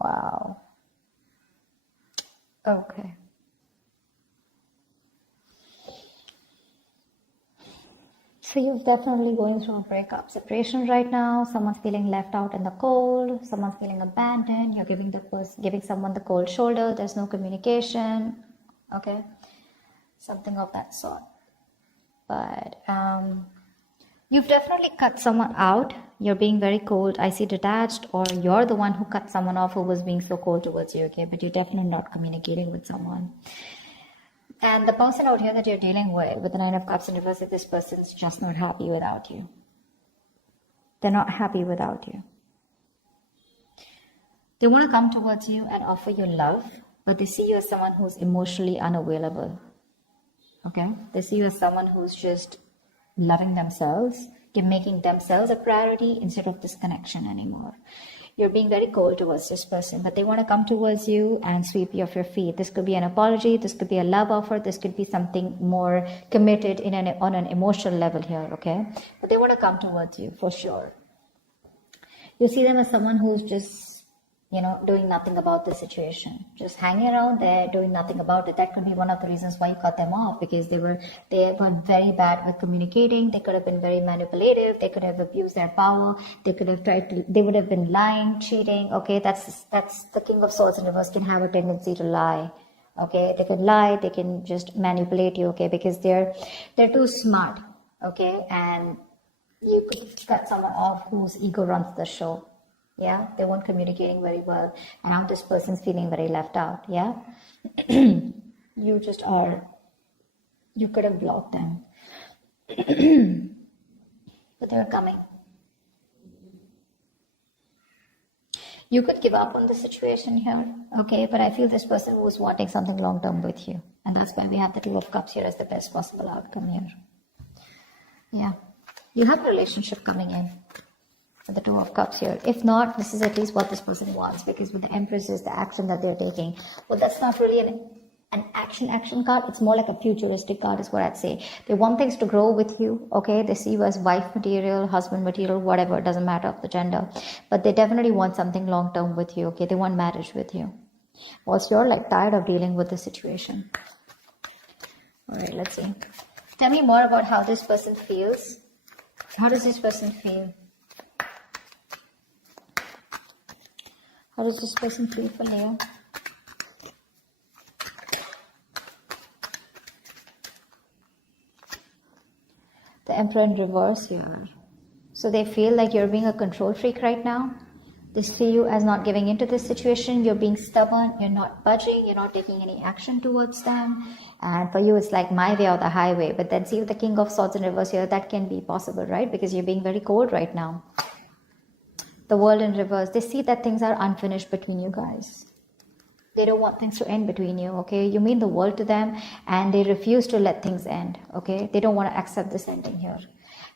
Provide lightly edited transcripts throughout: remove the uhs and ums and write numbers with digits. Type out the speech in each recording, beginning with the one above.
Wow. Okay. So you're definitely going through a breakup, separation right now. Someone's feeling left out in the cold. Someone's feeling abandoned. You're giving someone the cold shoulder. There's no communication. Okay, something of that sort. But you've definitely cut someone out. You're being very cold. I see detached, or you're the one who cut someone off who was being so cold towards you. Okay, but you're definitely not communicating with someone. And the person out here that you're dealing with the Nine of Cups in reverse, this person's just not happy without you. They're not happy without you. They want to come towards you and offer you love, but they see you as someone who's emotionally unavailable. Okay? They see you as someone who's just loving themselves, making themselves a priority instead of this connection anymore. You're being very cold towards this person, but they want to come towards you and sweep you off your feet. This could be an apology, this could be a love offer, this could be something more committed on an emotional level here, okay? But they want to come towards you for sure. You see them as someone who's just, doing nothing about the situation, just hanging around there, doing nothing about it. That could be one of the reasons why you cut them off, because they were very bad at communicating. They could have been very manipulative. They could have abused their power. They would have been lying, cheating. Okay, that's the King of Swords in reverse can have a tendency to lie. Okay, they can lie. They can just manipulate you. Okay, because they're too smart. Okay, and you could cut someone off whose ego runs the show. Yeah, they weren't communicating very well, and now this person's feeling very left out. Yeah, you could have blocked them, but they're coming. You could give up on the situation here, okay, but I feel this person was wanting something long-term with you, and that's why we have the Two of Cups here as the best possible outcome here. Yeah, you have a relationship coming in. The Two of Cups here. If not, this is at least what this person wants, because with the Empress is the action that they're taking. Well, that's not really an action card. It's more like a futuristic card is what I'd say. They want things to grow with you, okay? They see you as wife material, husband material, whatever. It doesn't matter of the gender. But they definitely want something long-term with you, okay? They want marriage with you. Whilst you're tired of dealing with the situation. All right, let's see. Tell me more about how this person feels. How does this person feel? How does this person feel for Leo? The Emperor in reverse here. So they feel like you're being a control freak right now. They see you as not giving into this situation. You're being stubborn. You're not budging. You're not taking any action towards them. And for you, it's like my way or the highway. But then see with the King of Swords in reverse here, that can be possible, right? Because you're being very cold right now. The World in reverse, they see that things are unfinished between you guys. They don't want things to end between you, okay? You mean the world to them, and they refuse to let things end, okay? They don't want to accept this ending here.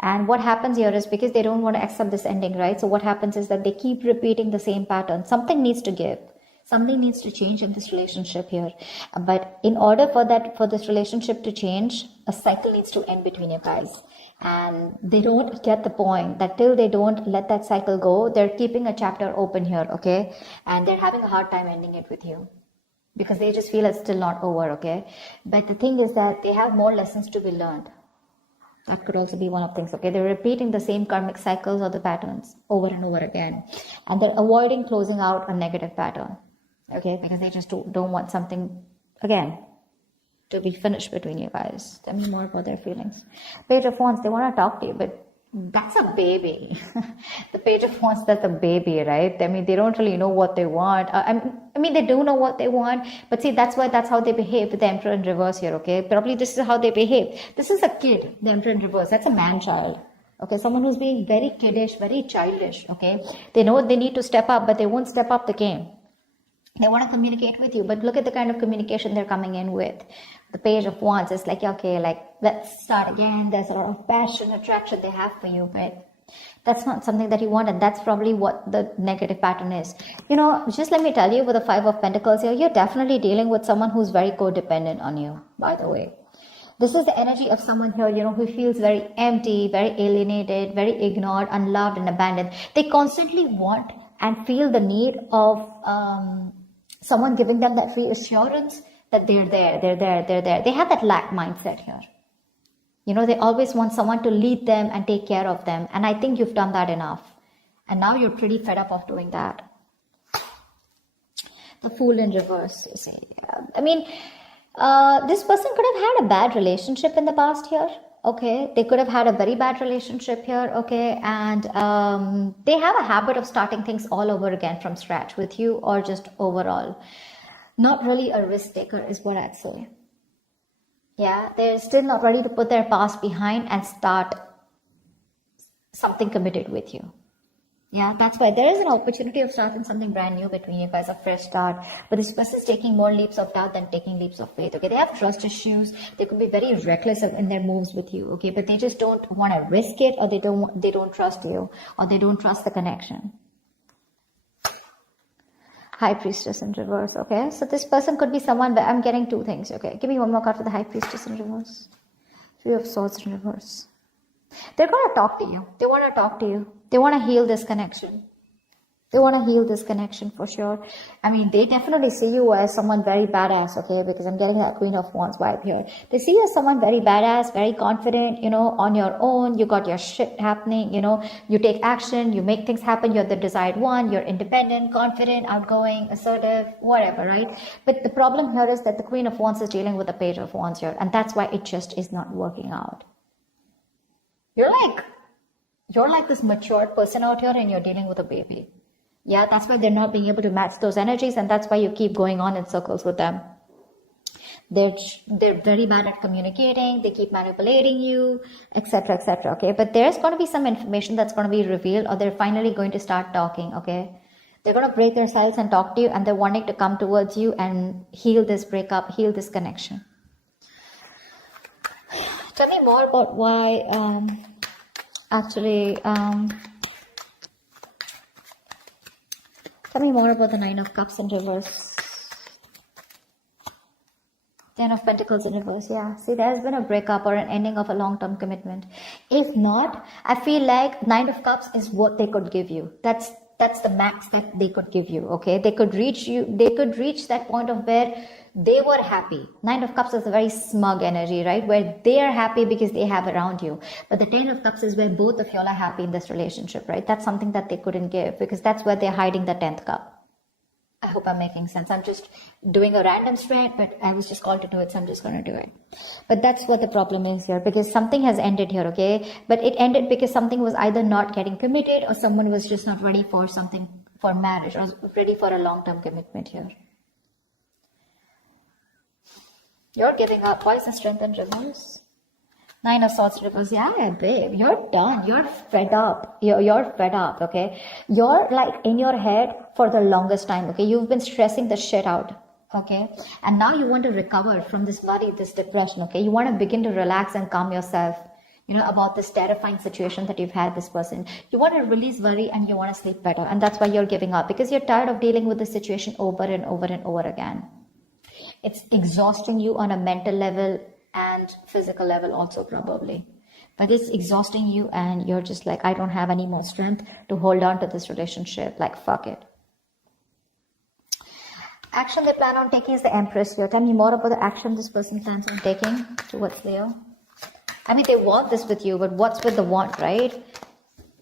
And what happens here is because they don't want to accept this ending, right? So what happens is that they keep repeating the same pattern. Something needs to give. Something needs to change in this relationship here. But in order for this relationship to change, a cycle needs to end between you guys. And they don't get the point that till they don't let that cycle go, they're keeping a chapter open here, okay? And they're having a hard time ending it with you because they just feel it's still not over, okay? But the thing is that they have more lessons to be learned. That could also be one of the things, okay? They're repeating the same karmic cycles or the patterns over and over again. And they're avoiding closing out a negative pattern, okay? Because they just don't want something, again, to be finished between you guys. Tell me more about their feelings. Page of Wands, they want to talk to you, but that's a baby. The Page of Wands, that's a baby, right? I mean, they don't really know what they want. I mean, they do know what they want, but see, that's how they behave with the Emperor in reverse here, okay? Probably this is how they behave. This is a kid, the Emperor in reverse. That's a man-child. Okay, someone who's being very kiddish, very childish, okay? They know they need to step up, but they won't step up the game. They want to communicate with you, but look at the kind of communication they're coming in with. The Page of Wands is like, okay, let's start again. There's a lot of passion, attraction they have for you, but that's not something that you want, and that's probably what the negative pattern is. Just let me tell you, with the Five of Pentacles here, you're definitely dealing with someone who's very codependent on you, by the way. This is the energy of someone here, who feels very empty, very alienated, very ignored, unloved, and abandoned. They constantly want and feel the need of someone giving them that reassurance that they're there. They have that lack mindset here. You know, they always want someone to lead them and take care of them. And I think you've done that enough. And now you're pretty fed up of doing that. The Fool in reverse, you see. I mean, this person could have had a bad relationship in the past here. Okay, they could have had a very bad relationship here. Okay, and they have a habit of starting things all over again from scratch with you, or just overall. Not really a risk taker is what I'd say. Yeah, they're still not ready to put their past behind and start something committed with you. Yeah, that's why there is an opportunity of starting something brand new between you guys, a fresh start. But this person is taking more leaps of doubt than taking leaps of faith. Okay, they have trust issues. They could be very reckless in their moves with you. Okay, but they just don't want to risk it, or they don't trust you, or they don't trust the connection. High Priestess in reverse. Okay, so this person could be someone, but I'm getting two things. Okay, give me one more card for the High Priestess in reverse. Three of Swords in reverse. They're going to talk to you. They want to talk to you. They want to heal this connection. They want to heal this connection for sure. I mean, they definitely see you as someone very badass, okay? Because I'm getting that Queen of Wands vibe here. They see you as someone very badass, very confident, you know, on your own. You got your shit happening, you know. You take action, you make things happen. You're the desired one. You're independent, confident, outgoing, assertive, whatever, right? But the problem here is that the Queen of Wands is dealing with the Page of Wands here. And that's why it just is not working out. You're like this matured person out here, and you're dealing with a baby. Yeah, that's why they're not being able to match those energies, and that's why you keep going on in circles with them. They're very bad at communicating. They keep manipulating you, etc., etc. Okay, but there's going to be some information that's going to be revealed, or they're finally going to start talking. Okay, they're going to break their silence and talk to you, and they're wanting to come towards you and heal this breakup, heal this connection. Tell me more about why. Tell me more about the Nine of Cups in reverse. Ten of Pentacles in reverse. Yeah, see, there's been a breakup or an ending of a long-term commitment. If not, I feel like Nine of Cups is what they could give you. That's the max that they could give you. Okay, they could reach that point of where they were happy. Nine of Cups is a very smug energy, right? Where they are happy because they have around you. But the Ten of Cups is where both of y'all are happy in this relationship, right? That's something that they couldn't give, because that's where they're hiding the 10th cup. I hope I'm making sense. I'm just doing a random spread, but I was just called to do it, so I'm just going to do it. But that's what the problem is here, because something has ended here, okay? But it ended because something was either not getting committed, or someone was just not ready for something, for marriage, or ready for a long-term commitment here. You're giving up. Why is the Strength in reverse? Nine of Swords reverse. Yeah, babe, you're done. You're fed up. You're fed up, okay? You're like in your head for the longest time, okay? You've been stressing the shit out, okay? And now you want to recover from this worry, this depression, okay? You want to begin to relax and calm yourself, you know, about this terrifying situation that you've had this person. You want to release worry, and you want to sleep better. And that's why you're giving up, because you're tired of dealing with this situation over and over and over again. It's exhausting you on a mental level and physical level also, probably. But it's exhausting you, and you're just like, I don't have any more strength to hold on to this relationship. Like, fuck it. Action they plan on taking is the Empress here. Tell me more about the action this person plans on taking towards Leo. I mean, they want this with you, but what's with the want, right?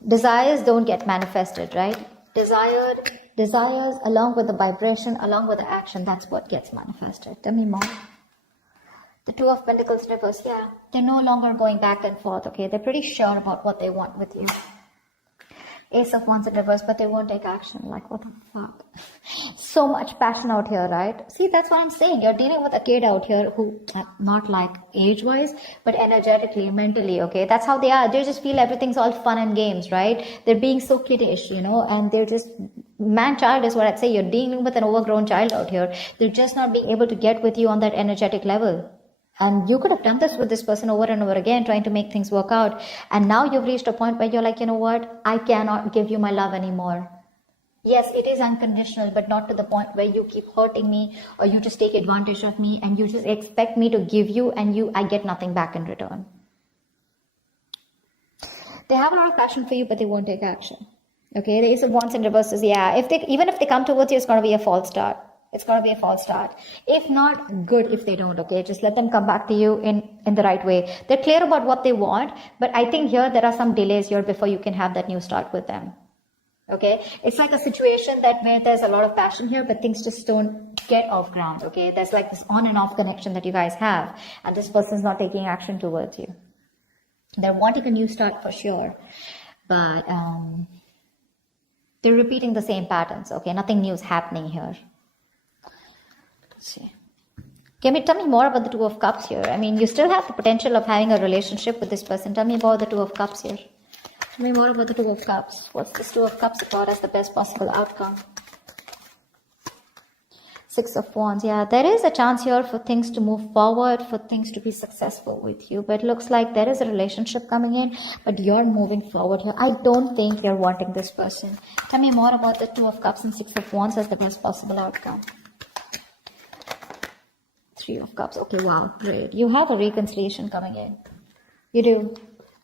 Desires don't get manifested, right? Desires along with the vibration, along with the action, that's what gets manifested. Tell me more. The Two of Pentacles reverse. Yeah, they're no longer going back and forth, okay? They're pretty sure about what they want with you. Ace of Wands in reverse, but they won't take action. Like, what the fuck? So much passion out here, right? See, that's what I'm saying. You're dealing with a kid out here who, not like age-wise, but energetically, mentally, okay? That's how they are. They just feel everything's all fun and games, right? They're being so kiddish, you know, and they're just, man-child is what I'd say. You're dealing with an overgrown child out here. They're just not being able to get with you on that energetic level. And you could have done this with this person over and over again, trying to make things work out. And now you've reached a point where you're like, you know what? I cannot give you my love anymore. Yes, it is unconditional, but not to the point where you keep hurting me, or you just take advantage of me and you just expect me to give you, and I get nothing back in return. They have a lot of passion for you, but they won't take action. Okay, the Ace of Wands in reverse is, yeah, even if they come towards you, it's going to be a false start. It's going to be a false start. If not, good if they don't, okay? Just let them come back to you in the right way. They're clear about what they want, but I think here there are some delays here before you can have that new start with them. Okay? It's like a situation that where there's a lot of passion here, but things just don't get off ground, okay? There's like this on and off connection that you guys have, and this person's not taking action towards you. They're wanting a new start for sure, but they're repeating the same patterns, okay? Nothing new is happening here. Let's see. Tell me more about the Two of Cups here. I mean, you still have the potential of having a relationship with this person. Tell me about the Two of Cups here. Tell me more about the Two of Cups. What's this Two of Cups about as the best possible outcome? Six of Wands. Yeah, there is a chance here for things to move forward, for things to be successful with you. But it looks like there is a relationship coming in, but you're moving forward here. I don't think you're wanting this person. Tell me more about the Two of Cups and Six of Wands as the best possible outcome. Three of Cups. Okay, wow, great. You have a reconciliation coming in. You do.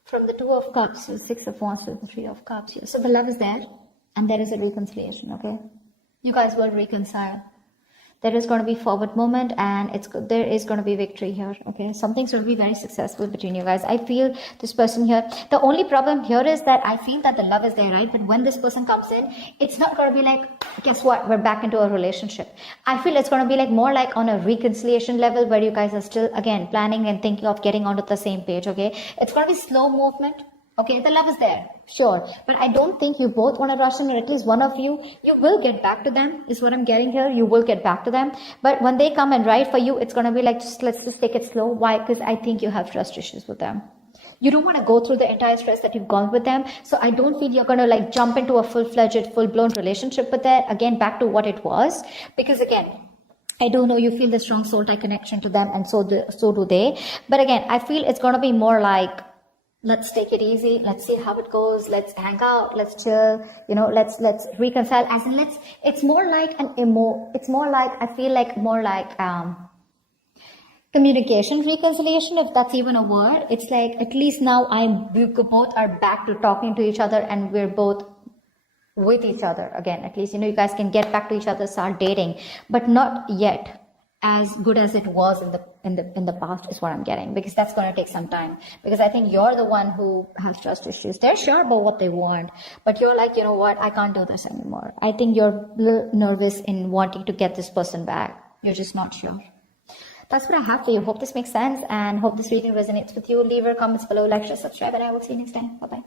From the Two of Cups to the Six of Wands to the Three of Cups here. So the love is there, and there is a reconciliation, okay? You guys will reconcile. There is going to be forward movement, and there is going to be victory here, okay? Something's going to be very successful between you guys. I feel this person here. The only problem here is that I feel that the love is there, right? But when this person comes in, it's not going to be like, guess what? We're back into a relationship. I feel it's going to be like more like on a reconciliation level where you guys are still, again, planning and thinking of getting onto the same page, okay? It's going to be slow movement. Okay, the love is there, sure. But I don't think you both want to rush in, or at least one of you will get back to them, is what I'm getting here. You will get back to them. But when they come and write for you, it's going to be like, let's just take it slow. Why? Because I think you have trust issues with them. You don't want to go through the entire stress that you've gone with them. So I don't feel you're going to like jump into a full-fledged, full-blown relationship with that. Again, back to what it was. Because again, I don't know, you feel the strong soul tie connection to them, and so do they. But again, I feel it's going to be more like, let's take it easy. Let's see how it goes. Let's hang out. Let's chill. You know, let's reconcile. As in, it's more like it's more like, I feel like more like, communication reconciliation, if that's even a word. It's like, at least now we both are back to talking to each other, and we're both with each other again. At least, you know, you guys can get back to each other, start dating, but not yet as good as it was in the past, is what I'm getting, because that's going to take some time. Because I think you're the one who has trust issues. They're sure about what they want, but you're like, you know what, I can't do this anymore. I think you're a little nervous in wanting to get this person back. You're just not sure. That's what I have for you. Hope this makes sense, and hope this reading resonates with you. Leave your comments below, like, share, subscribe, and I will see you next time. Bye bye.